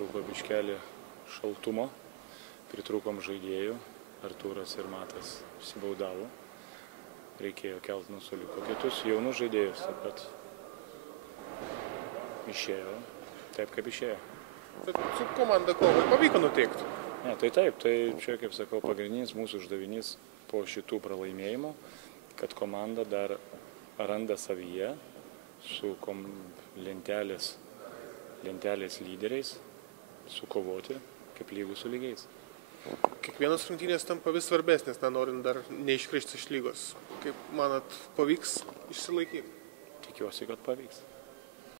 pritrūko biškelį šaltumo, pritrūkom žaidėjų, Artūras ir Matas sibaudavo, reikėjo kelt nuo suoliuko kitus jaunus žaidėjus, taip pat išėjo taip, kaip išėjo. Bet su komanda kovai pavyko nuteikti? Ne, tai taip, tai čia, kaip sakau, pagrindinis mūsų uždavinys po šitų pralaimėjimų, kad komanda dar randa savyje su lentelės lyderiais sukovoti kaip lygų su lygiais. Kiekvienas rungtynės tampa vis svarbesnės, norint dar neiškristi iš lygos. Kaip manot, pavyks išsilaikyti? Tikiuosi, kad pavyks.